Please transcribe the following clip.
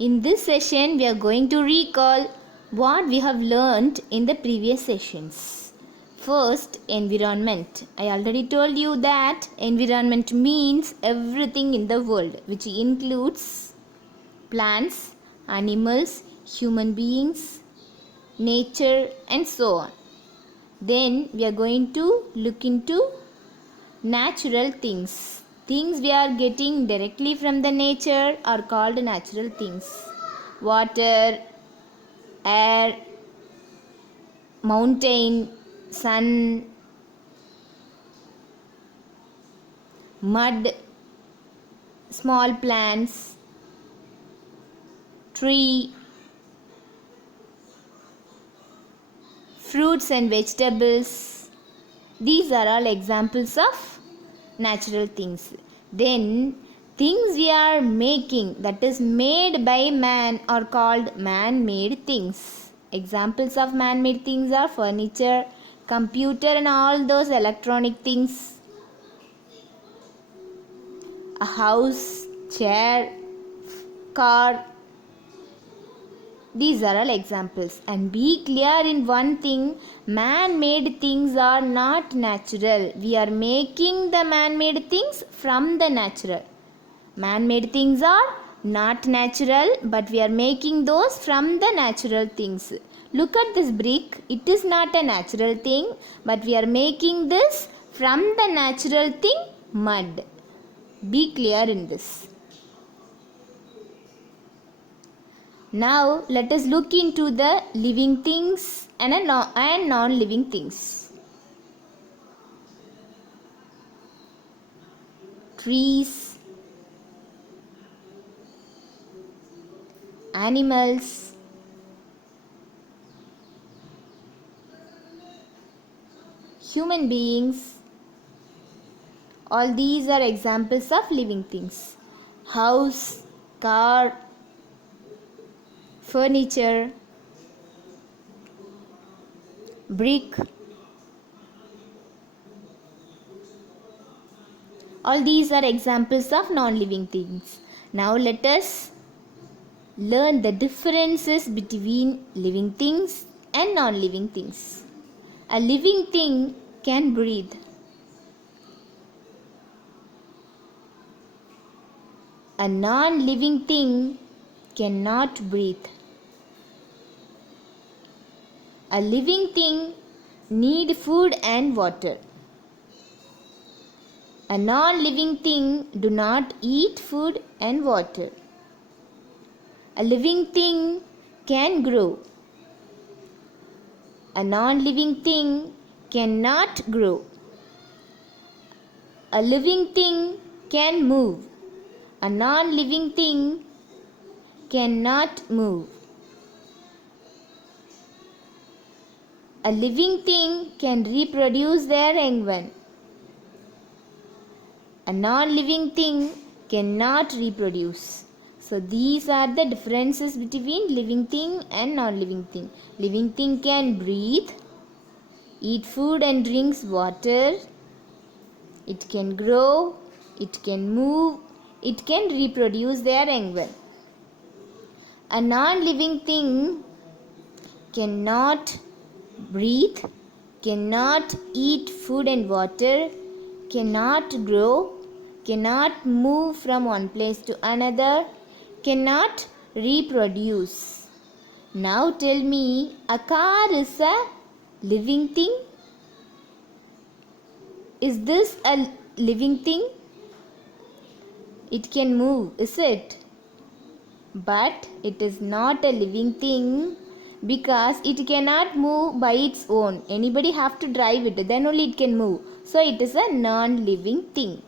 In this session, we are going to recall what we have learned in the previous sessions. First, environment. I already told you that environment means everything in the world, which includes plants, animals, human beings, nature, and so on. Then we are going to look into natural things. Things we are getting directly from the nature are called natural things. Water, air, mountain, sun, mud, small plants, tree, fruits and vegetables. These are all examples of natural things. Then things we are making, that is made by man, are called man-made things. Examples of man-made things are furniture, computer and all those electronic things, a house, chair, car. These are all examples. And be clear in one thing, man-made things are not natural. We are making the man-made things from the natural. Man-made things are not natural, but we are making those from the natural things. Look at this brick. It is not a natural thing, but we are making this from the natural thing, mud. Be clear in this. Now let us look into the living things and non-living things. Trees, animals, human beings, all these are examples of living things. House, car, furniture, brick, all these are examples of non-living things. Now let us learn the differences between living things and non-living things. A living thing can breathe. A non-living thing cannot breathe. A living thing need food and water. A non-living thing do not eat food and water. A living thing can grow. A non-living thing cannot grow. A living thing can move. A non-living thing cannot move. A living thing can reproduce their young one. A non-living thing cannot reproduce. So these are the differences between living thing and non-living thing. Living thing can breathe, eat food and drinks water. It can grow, it can move, it can reproduce their young one. A non-living thing cannot breathe, cannot eat food and water, cannot grow, cannot move from one place to another, cannot reproduce. Now tell me, a car is a living thing? Is this a living thing? It can move, is it? But it is not a living thing because it cannot move by its own. Anybody have to drive it, then only it can move. So it is a non-living thing.